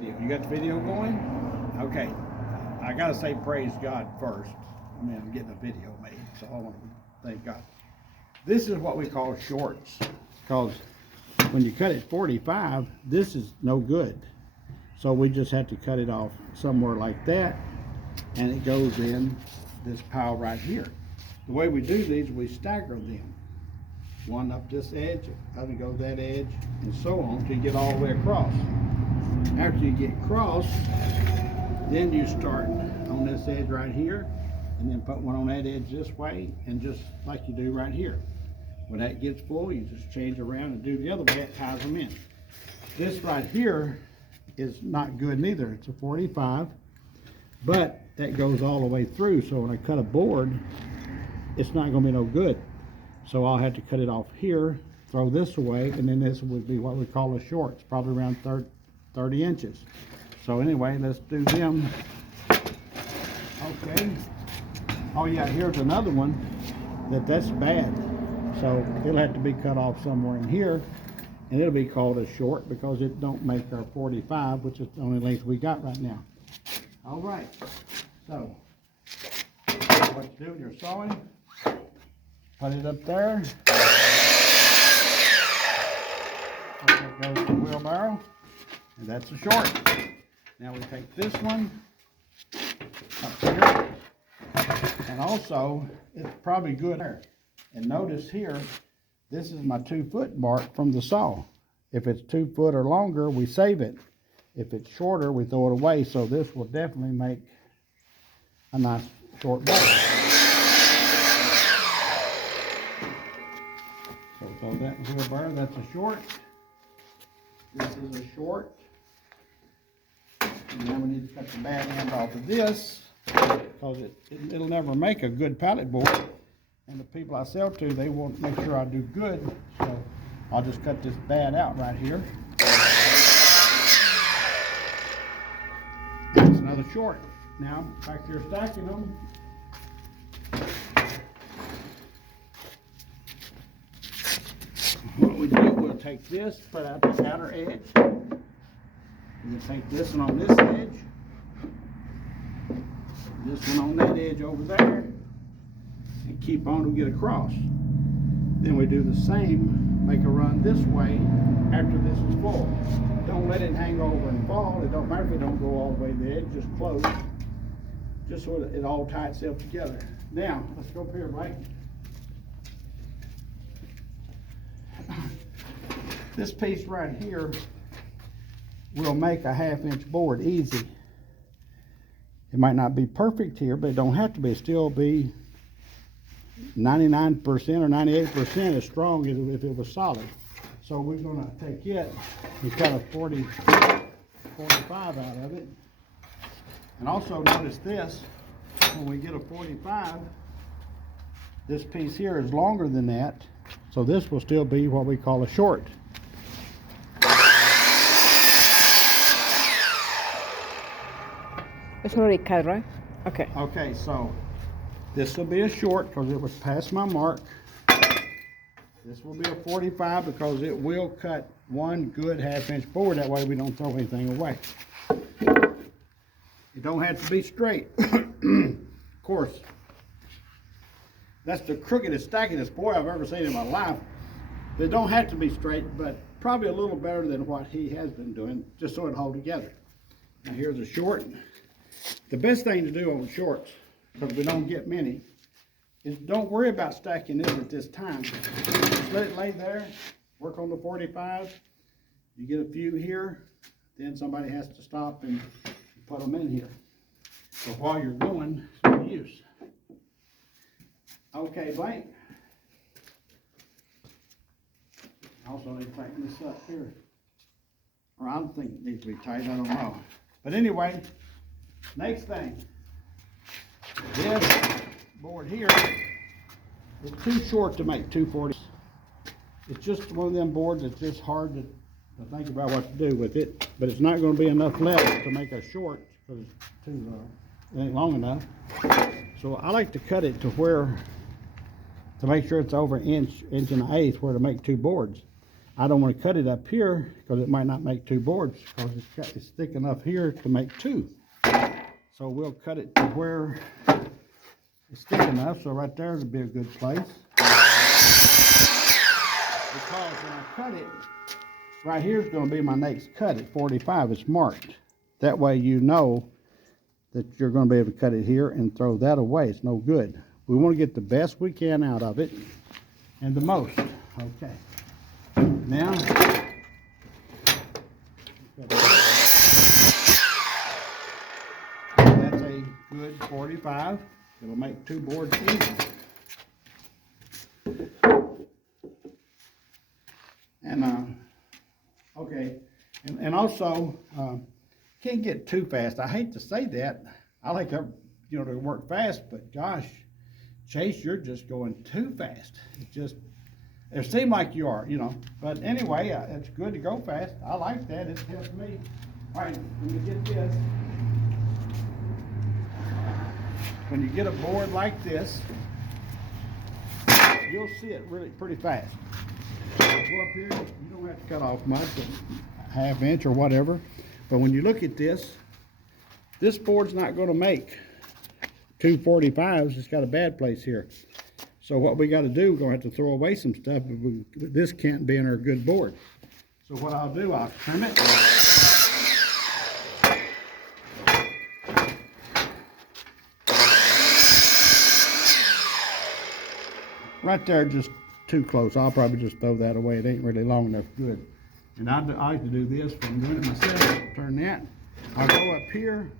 You got the video going? Okay. I gotta say praise God first. I mean, I'm getting a video made, so I want to thank God. This is what we call shorts, because when you cut it 45, this is no good. So we just have to cut it off somewhere like that, and it goes in this pile right here. The way we do these, we stagger them. One up this edge, other goes that edge, and so on till you get all the way across. After you get across, then you start on this edge right here, and then put one on that edge this way, and just like you do right here. When that gets full, you just change around and do the other way. It ties them in. This right here is not good neither. It's a 45, but that goes all the way through. So when I cut a board, it's not going to be no good. So I'll have to cut it off here, throw this away, and then this would be what we call a short. It's probably around 30 inches. So anyway, let's do them. Okay. Oh yeah, here's another one that's bad. So it'll have to be cut off somewhere in here, and it'll be called a short because it don't make our 45, which is the only length we got right now. All right. So what you do when you're sawing, put it up there. That goes to the wheelbarrow, and that's a short. Now we take this one up here, and also it's probably good there. And notice here, this is my 2-foot mark from the saw. If it's 2 foot or longer, we save it. If it's shorter, we throw it away. So this will definitely make a nice short board. So throw that in wheelbarrow. That's a short. This is a short. And now we need to cut the bad end off of this, because it'll never make a good pallet board. And the people I sell to, they want to make sure I do good. So I'll just cut this bad out right here. That's another short. Now back here stacking them. What we do, we'll take this, put out the outer edge. We'll take this one on this edge. This one on that edge over there. And keep on to get across. Then we do the same, make a run this way after this is full. Don't let it hang over and fall. It don't matter if it don't go all the way to the edge, just close. Just so that it all ties itself together. Now, let's go up here, Blake. This piece right here will make a 1/2-inch board easy. It might not be perfect here, but it don't have to be. Still be 99% or 98% as strong as if it was solid. So we're going to take it and cut a 45 out of it. And also notice this, when we get a 45, this piece here is longer than that. So this will still be what we call a short. It's already cut, right? Okay. Okay, so this will be a short because it was past my mark. This will be a 45 because it will cut one good 1/2-inch board. That way we don't throw anything away. It don't have to be straight. Of course, that's the crookedest, stackingest board I've ever seen in my life. They don't have to be straight, but probably a little better than what he has been doing, just so it hold together. Now here's a short. The best thing to do on shorts, because we don't get many, is don't worry about stacking this at this time. Just let it lay there, work on the 45. You get a few here, then somebody has to stop and put them in here. So while you're going, it's no use. Okay, Blake. Also need to tighten this up here. Or I don't think it needs to be tight, I don't know. But anyway, next thing. This board here is too short to make 240s. It's just one of them boards that's just hard to think about what to do with it. But it's not going to be enough left to make a short because it's too it ain't long enough. So I like to cut it to where, to make sure it's over an inch and 1/8 where to make 2 boards. I don't want to cut it up here because it might not make two boards because it's thick enough here to make two. So we'll cut it to where it's thick enough, so right there would be a good place. Because when I cut it, right here is going to be my next cut at 45. It's marked. That way you know that you're going to be able to cut it here and throw that away. It's no good. We want to get the best we can out of it and the most. Okay. Now, that's a good 45. It'll make two boards easy. And okay, and also can't get too fast. I hate to say that. I like to, to work fast, but gosh, Chase, you're just going too fast. It seems like you are, But anyway, it's good to go fast. I like that. It helps me. All right, let me get this. When you get a board like this, you'll see it really pretty fast. Go up here. You don't have to cut off much, a half inch or whatever. But when you look at this board's not going to make 245s. It's got a bad place here. So what we got to do, we're going to have to throw away some stuff. But this can't be in our good board. So what I'll do, I'll trim it. Right there, just too close. I'll probably just throw that away. It ain't really long enough good. And I like to do this when I'm doing it myself. Turn that. I'll go up here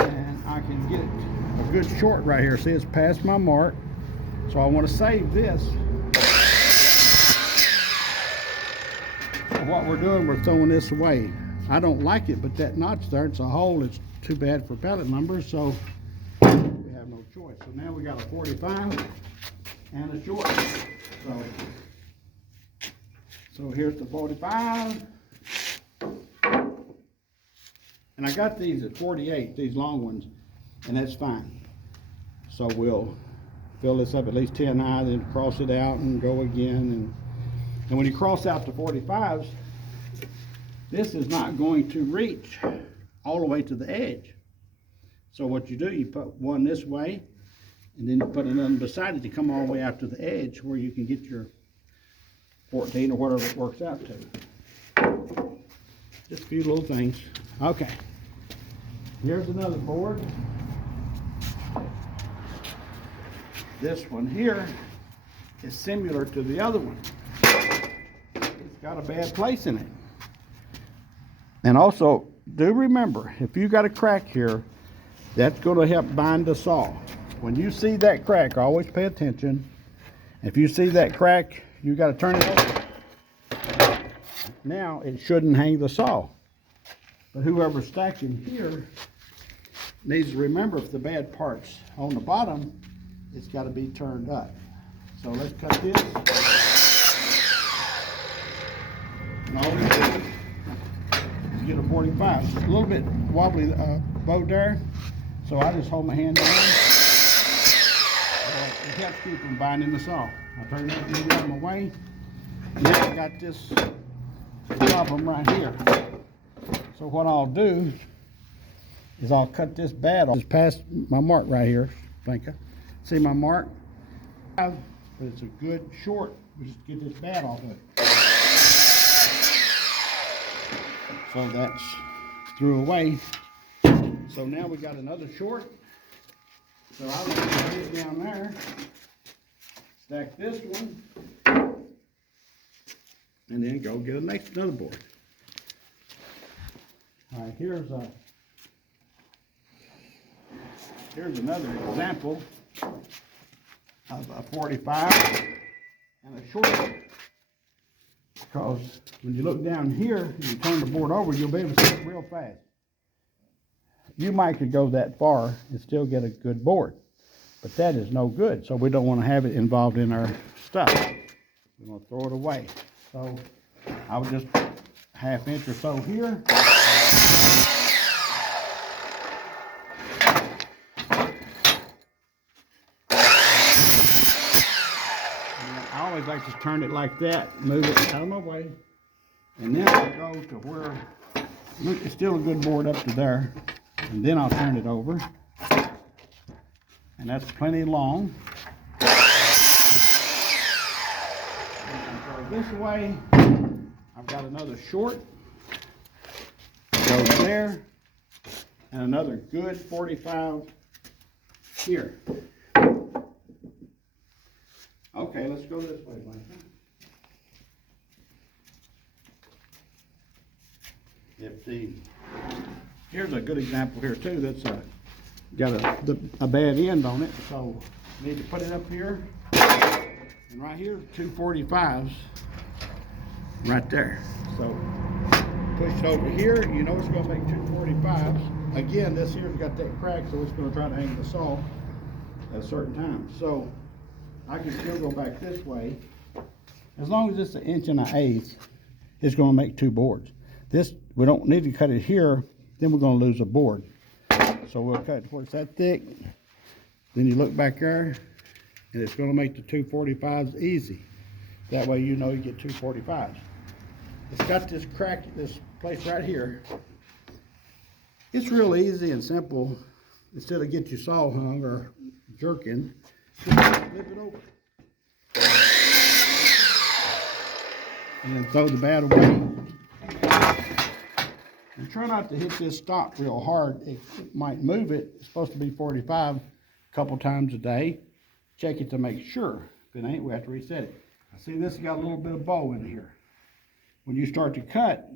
and I can get a good short right here. See, it's past my mark. So I want to save this. So what we're doing, we're throwing this away. I don't like it, but that notch there, it's a hole. It's too bad for pallet numbers, so we have no choice. So now we got a 45 and a short. So here's the 45. And I got these at 48, these long ones, and that's fine. So we'll fill this up at least 10 high, then cross it out and go again. And when you cross out the 45s, this is not going to reach all the way to the edge. So what you do, you put one this way, and then you put another beside it to come all the way out to the edge where you can get your 14 or whatever it works out to. Just a few little things. Okay. Here's another board. This one here is similar to the other one. It's got a bad place in it. And also, do remember, if you got a crack here, that's going to help bind the saw. When you see that crack, always pay attention. If you see that crack, you got to turn it over. Now, it shouldn't hang the saw. But whoever's stacking here needs to remember if the bad part's on the bottom, it's got to be turned up. So let's cut this. And all we do is get a 45. It's a little bit wobbly boat there, so I just hold my hand down. It helps keep from binding the saw. I turn that maybe out of my way. Now I got this problem right here. So what I'll do is I'll cut this bad off. Just past my mark right here, Blanca. See my mark? But it's a good short. We just get this bad off of it. So that's threw away. So now we got another short. So I'll just put this down there. Stack this one. And then go get another board. All right, here's another example of a 45 and a short. Because when you look down here and you turn the board over, you'll be able to see it real fast. You might could go that far and still get a good board, but that is no good. So we don't want to have it involved in our stuff. We want to throw it away. So I would just half inch or so here. I always like like to turn it like that, move it out of my way, and then I'll go to where, look, it's still a good board up to there, and then I'll turn it over, and that's plenty long. Go this way, I've got another short, goes there, and another good 45 here. Okay, let's go this way, Blanca. Here's a good example here too. That's got a bad end on it, so need to put it up here. And right here, 245s, right there. So push it over here. You know it's going to make 245s. Again, this here's got that crack, so it's going to try to hang the saw at a certain time. So I can still go back this way. As long as it's 1.1 inches, it's going to make 2 boards. This, we don't need to cut it here, then we're going to lose a board. So we'll cut it where it's that thick. Then you look back there, and it's going to make the 245s easy. That way you know you get 245s. It's got this crack, this place right here. It's real easy and simple. Instead of get your saw hung or jerking, just flip it over. And then throw the bat away. And try not to hit this stop real hard. It might move it. It's supposed to be 45 a couple times a day. Check it to make sure. If it ain't, we have to reset it. I see this has got a little bit of bow in here. When you start to cut,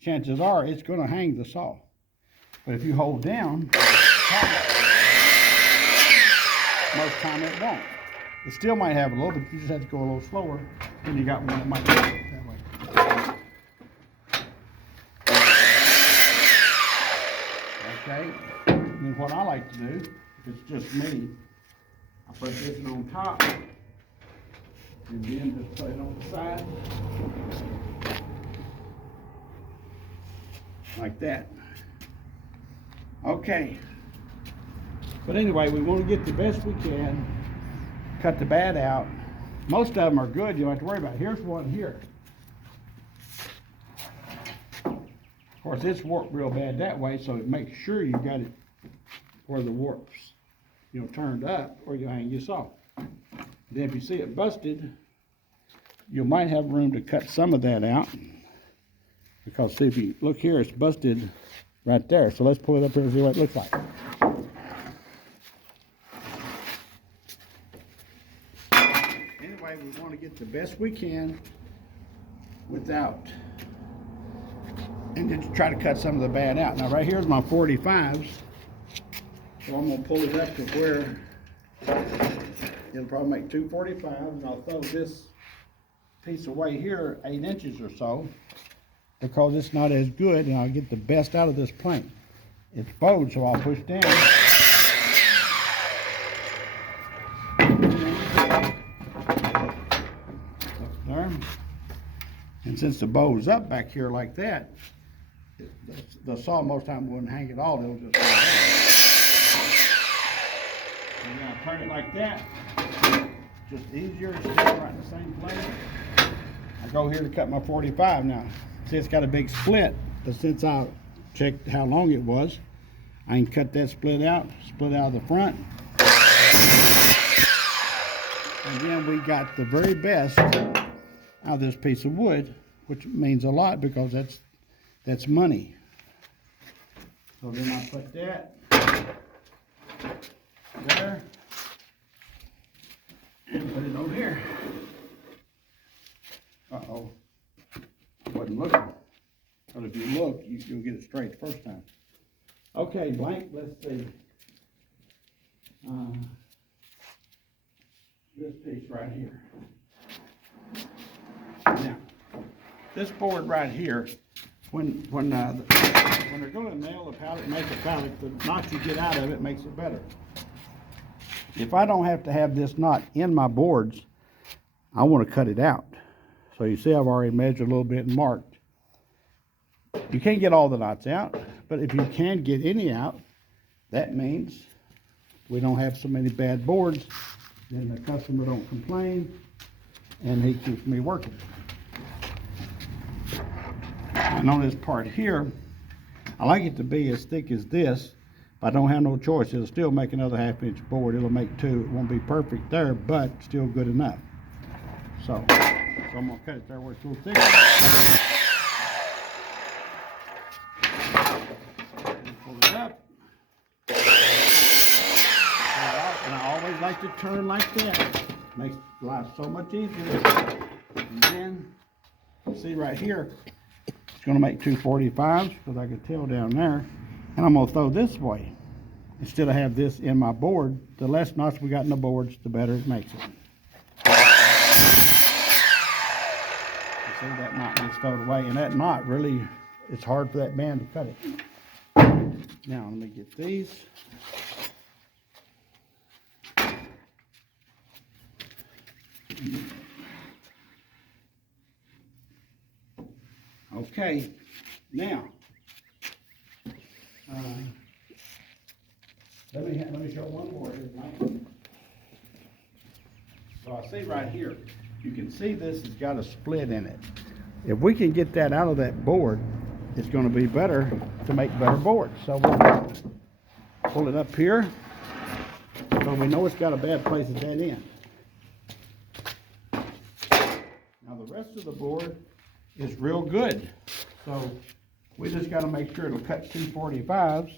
chances are it's going to hang the saw. But if you hold down, most time it won't. It still might have a little, but you just have to go a little slower. Then you got one that might go that way. Okay. And then what I like to do, if it's just me, I put this one on top, and then just put it on the side, like that. Okay. But anyway, we want to get the best we can, cut the bad out. Most of them are good, you don't have to worry about it. Here's one here. Of course, it's warped real bad that way, so make sure you got it where the warp's, turned up, or you hang your saw. Then if you see it busted, you might have room to cut some of that out. Because see, if you look here, it's busted right there. So let's pull it up here and see what it looks like. Anyway, we want to get the best we can without, and then try to cut some of the bad out. Now right here's my 45s. So I'm going to pull it up to where it'll probably make 2 45s, and I'll throw this piece away here 8 inches or so, because it's not as good, and I'll get the best out of this plank. It's bowed, so I'll push down. Up there. And since the bow's up back here like that, the saw most time wouldn't hang at all. It'll just hang down. And then I turn it like that. Just easier, it's still right in the same place. I go here to cut my 45 now. See, it's got a big split, but since I checked how long it was, I can cut that split out of the front. And then we got the very best out of this piece of wood, which means a lot because that's money. So then I put that there and put it over here. Uh-oh. I wasn't looking. But if you look, you'll get it straight the first time. Okay, blank, let's see. This piece right here. Now, this board right here, when they're going to nail a pallet, make a pallet, the knot you get out of it makes it better. If I don't have to have this knot in my boards, I want to cut it out. So you see I've already measured a little bit and marked. You can't get all the knots out, but if you can get any out, that means we don't have so many bad boards, then the customer don't complain, and he keeps me working. And on this part here, I like it to be as thick as this, but I don't have no choice. It'll still make another 1/2 inch board. It'll make 2. It won't be perfect there, but still good enough. So I'm gonna cut it there where it's a little thicker. Pull it up. Pull it out. And I always like to turn like that. Makes life so much easier. And then, see right here, it's gonna make 245s because I can tell down there. And I'm gonna throw this way. Instead of have this in my board, the less knots we got in the boards, the better it makes it. See, that knot gets thrown away, and that knot really, it's hard for that band to cut it. Now, let me get these. Okay, now, let me show one more here tonight. So I see right here, you can see this has got a split in it. If we can get that out of that board, it's going to be better to make better boards. So we'll pull it up here, so we know it's got a bad place at that end. Now the rest of the board is real good. So we just got to make sure it'll cut 245s.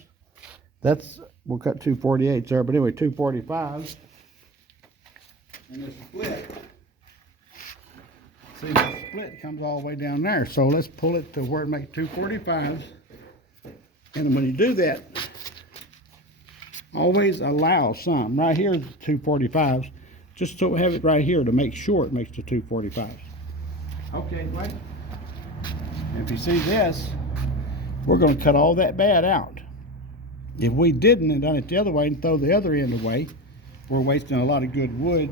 We'll cut 248s there, but anyway, 245s. And this split, see, the split comes all the way down there. So let's pull it to where it makes 245s. And when you do that, always allow some. Right here, 245s. Just so have it right here to make sure it makes the 245s. Okay, right. And if you see this, we're going to cut all that bad out. If we didn't and done it the other way and throw the other end away, we're wasting a lot of good wood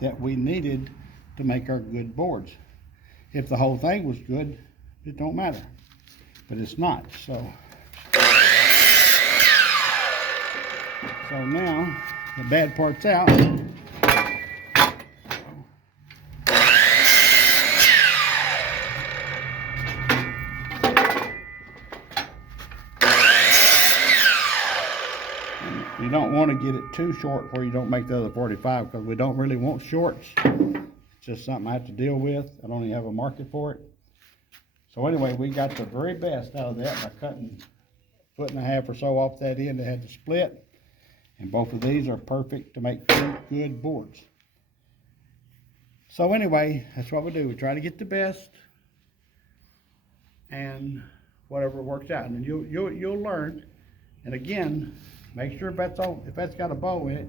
that we needed to make our good boards. If the whole thing was good, it don't matter, but it's not. So now the bad part's out. You don't want to get it too short where you don't make the other 45, because we don't really want shorts. It's just something I have to deal with. I don't even have a market for it. So anyway, we got the very best out of that by cutting 1.5 feet or so off that end that had to split. And both of these are perfect to make 2 good boards. So anyway, that's what we do. We try to get the best, and whatever works out. And then you'll learn. And again, make sure if that's got a bow in it,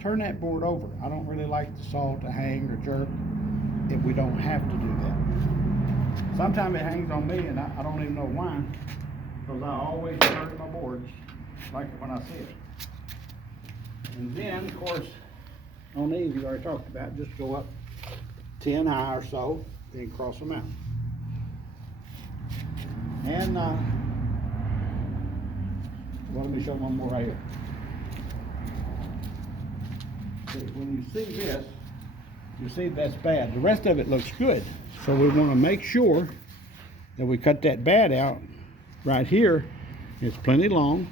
turn that board over. I don't really like the saw to hang or jerk if we don't have to do that. Sometimes it hangs on me, and I don't even know why, because I always turn my boards like it when I see it. And then, of course, on these we already talked about, just go up 10 high or so, then cross them out. And well, let me show one more right here. When you see this, you see that's bad. The rest of it looks good. So we want to make sure that we cut that bad out right here. It's plenty long.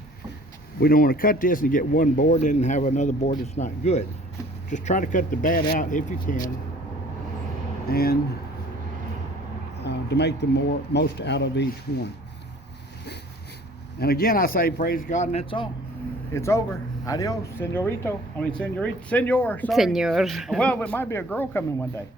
We don't want to cut this and get one board in and have another board that's not good. Just try to cut the bad out if you can, and to make the most out of each one. And again, I say praise God, and that's all. It's over. Adios, señorito. I mean, señor, sorry. Señor. Well, it might be a girl coming one day.